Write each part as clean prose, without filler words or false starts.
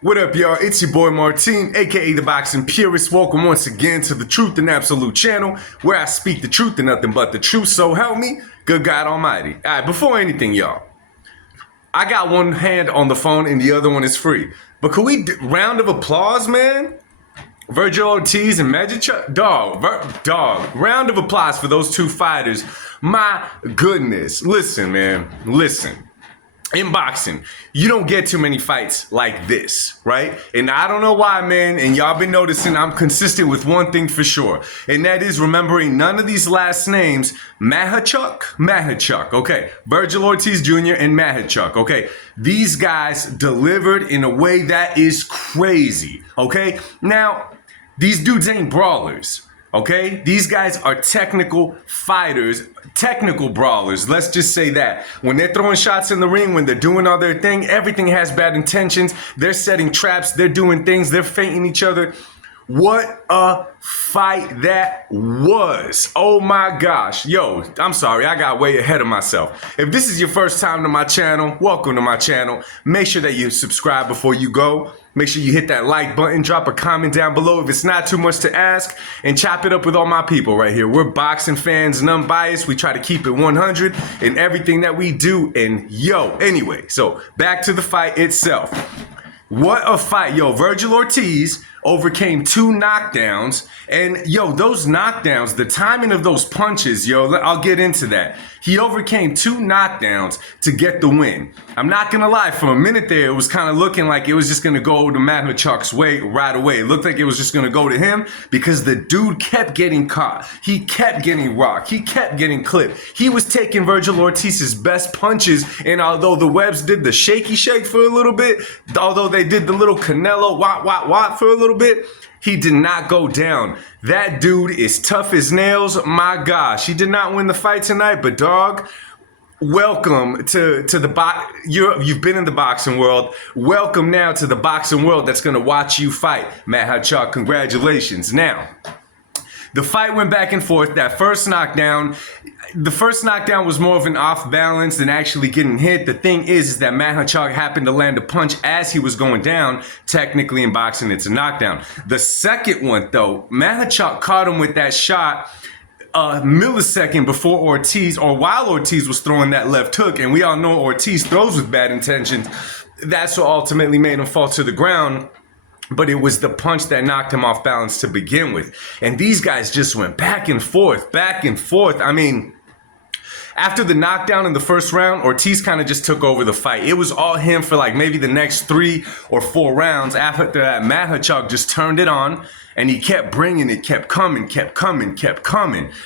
What up, y'all? It's your boy Martin, aka the Boxing Purist. Welcome once again to the Truth and Absolute channel, where I speak the truth and nothing but the truth. So help me, good God Almighty. All right, before anything, y'all, I got one hand on the phone and the other one is free. But can we round of applause, man? Virgil Ortiz and Bohachuk, dog. Round of applause for those two fighters. My goodness, listen, man, listen. In boxing, you don't get too many fights like this, right? And I don't know why, man, and y'all been noticing I'm consistent with one thing for sure, and that is remembering none of these last names. Bohachuk, okay? Virgil Ortiz Jr and Bohachuk, okay? These guys delivered in a way that is crazy, okay? Now, these dudes ain't brawlers. Okay, these guys are technical fighters, technical brawlers. Let's just say that. When they're throwing shots in the ring, when they're doing all their thing, everything has bad intentions. They're setting traps, they're doing things, they're feinting each other. What a fight that was. Oh my gosh. Yo, I'm sorry, I got way ahead of myself. If this is your first time to my channel, welcome to my channel. Make sure that you subscribe before you go. Make sure you hit that like button, drop a comment down below if it's not too much to ask, and chop it up with all my people right here. We're boxing fans and unbiased. We try to keep it 100 in everything that we do. And yo, anyway, so back to the fight itself. What a fight. Yo, Virgil Ortiz overcame 2 knockdowns, and yo, those knockdowns, the timing of those punches, yo, I'll get into that. He overcame 2 knockdowns to get the win. I'm not gonna lie, for a minute there, it was kind of looking like it was just gonna go to Bohachuk's way right away. It looked like it was just gonna go to him because the dude kept getting caught. He kept getting rocked. He kept getting clipped. He was taking Virgil Ortiz's best punches, and although the Webs did the shaky shake for a little bit, although they did the little Canelo wot for a little bit, he did not go down. That dude is tough as nails. My gosh, he did not win the fight tonight, but dog, welcome to the you've been in the boxing world. Welcome now to the boxing world that's gonna watch you fight. Bohachuk, congratulations. Now, the fight went back and forth. That first knockdown, the first knockdown was more of an off balance than actually getting hit. The thing is that Bohachuk happened to land a punch as he was going down. Technically in boxing, it's a knockdown. The second one, though, Bohachuk caught him with that shot a millisecond before Ortiz, or while Ortiz was throwing that left hook, and we all know Ortiz throws with bad intentions. That's what ultimately made him fall to the ground. But it was the punch that knocked him off balance to begin with. And these guys just went back and forth, back and forth. I mean, after the knockdown in the first round, Ortiz kind of just took over the fight. It was all him for like maybe the next 3 or 4 rounds. After that, Bohachuk just turned it on, and he kept bringing it, kept coming,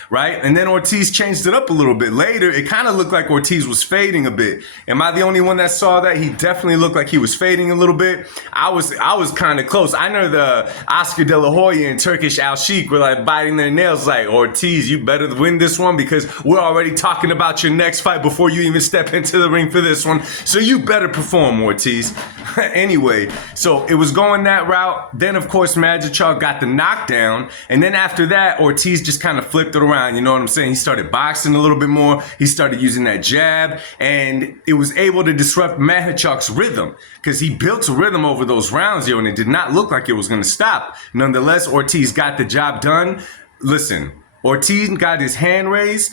right? And then Ortiz changed it up a little bit. Later, it kind of looked like Ortiz was fading a bit. Am I the only one that saw that? He definitely looked like he was fading a little bit. I was kind of close. I know the Oscar de la Hoya and Turkish alshiek were like biting their nails like, Ortiz, you better win this one because we're already talking about your next fight before you even step into the ring for this one. So you better perform, Ortiz. Anyway, so it was going that route. Then, of course, Bohachuk got the knockdown, and then after that, Ortiz just kind of flipped it around. You know what I'm saying? He started boxing a little bit more. He started using that jab, and it was able to disrupt Bohachuk's rhythm because he built a rhythm over those rounds, yo, and it did not look like it was going to stop. Nonetheless, Ortiz got the job done. Listen, Ortiz got his hand raised,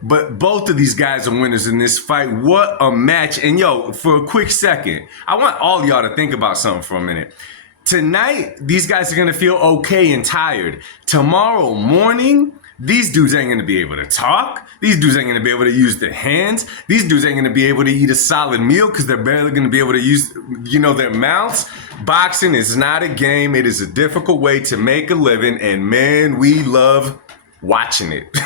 but both of these guys are winners in this fight. What a match. And yo, for a quick second, I want all y'all to think about something for a minute. Tonight, these guys are going to feel okay and tired. Tomorrow morning, these dudes ain't going to be able to talk. These dudes ain't going to be able to use their hands. These dudes ain't going to be able to eat a solid meal because they're barely going to be able to use, their mouths. Boxing is not a game. It is a difficult way to make a living. And man, we love watching it.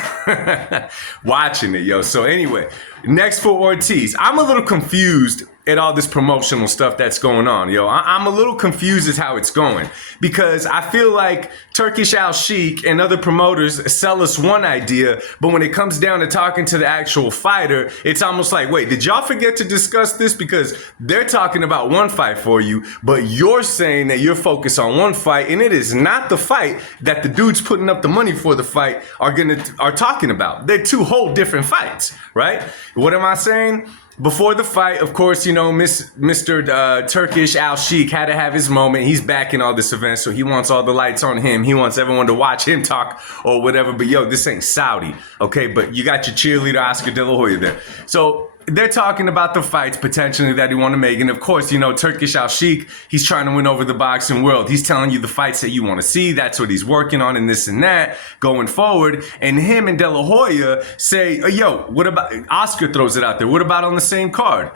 Watching it, yo. So anyway, next for Ortiz. I'm a little confused at all this promotional stuff that's going on, yo. I'm a little confused as how it's going because I feel like Turkish alshiek and other promoters sell us one idea, but when it comes down to talking to the actual fighter, it's almost like, wait, did y'all forget to discuss this? Because they're talking about one fight for you, but you're saying that you're focused on one fight, and it is not the fight that the dudes putting up the money for the fight are talking about. They're 2 whole different fights, right? What am I saying? Before the fight, of course, Mr. Turkish alshiek had to have his moment. He's backing all this event, so he wants all the lights on him. He wants everyone to watch him talk or whatever. But yo, this ain't Saudi, okay? But you got your cheerleader Oscar De La Hoya there. So they're talking about the fights potentially that he want to make. And of course, Turkish alshiek, he's trying to win over the boxing world. He's telling you the fights that you want to see. That's what he's working on and this and that going forward. And him and De La Hoya say, yo, what about, Oscar throws it out there. What about on the same card?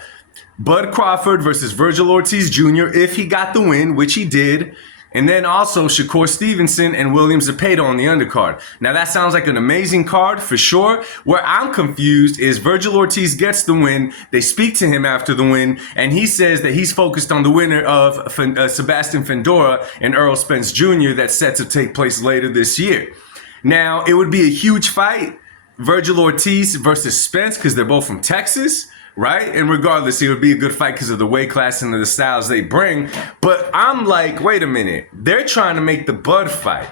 Bud Crawford versus Virgil Ortiz Jr. if he got the win, which he did. And then also Shakur Stevenson and William Zepeda on the undercard. Now that sounds like an amazing card for sure. Where I'm confused is Virgil Ortiz gets the win. They speak to him after the win, and he says that he's focused on the winner of Sebastian Fundora and Errol Spence Jr. that's set to take place later this year. Now it would be a huge fight, Virgil Ortiz versus Spence, because they're both from Texas. Right? And regardless, it would be a good fight because of the weight class and the styles they bring. But I'm like, wait a minute. They're trying to make the Bud fight.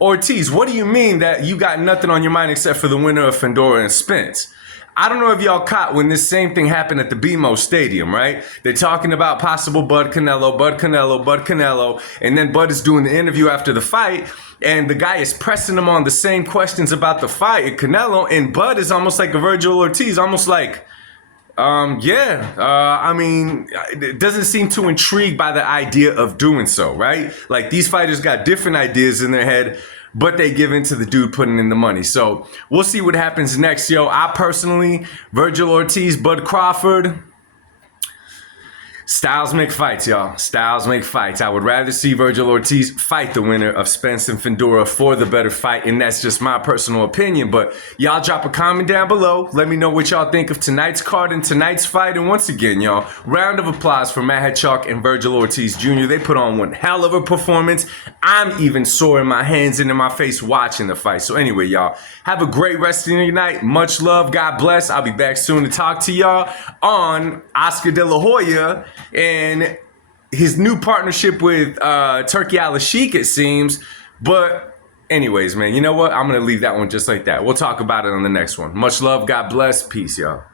Ortiz, what do you mean that you got nothing on your mind except for the winner of Fundora and Spence? I don't know if y'all caught when this same thing happened at the BMO Stadium, right? They're talking about possible Bud Canelo, and then Bud is doing the interview after the fight, and the guy is pressing him on the same questions about the fight at Canelo, and Bud is almost like a Virgil Ortiz, almost like, I mean, it doesn't seem too intrigued by the idea of doing so, right? Like these fighters got different ideas in their head, but they give in to the dude putting in the money. So we'll see what happens next, yo. I personally, Virgil Ortiz, Bud Crawford, styles make fights, y'all. Styles make fights. I would rather see Virgil Ortiz fight the winner of Spence and Fundora for the better fight, and that's just my personal opinion. But y'all drop a comment down below. Let me know what y'all think of tonight's card and tonight's fight. And once again, y'all, round of applause for Bohachuk and Virgil Ortiz Jr. They put on one hell of a performance. I'm even sore in my hands and in my face watching the fight. So anyway, y'all, have a great rest of your night. Much love. God bless. I'll be back soon to talk to y'all on Oscar De La Hoya and his new partnership with Turkey alshiek, it seems. But anyways, man, you know what? I'm going to leave that one just like that. We'll talk about it on the next one. Much love. God bless. Peace, y'all.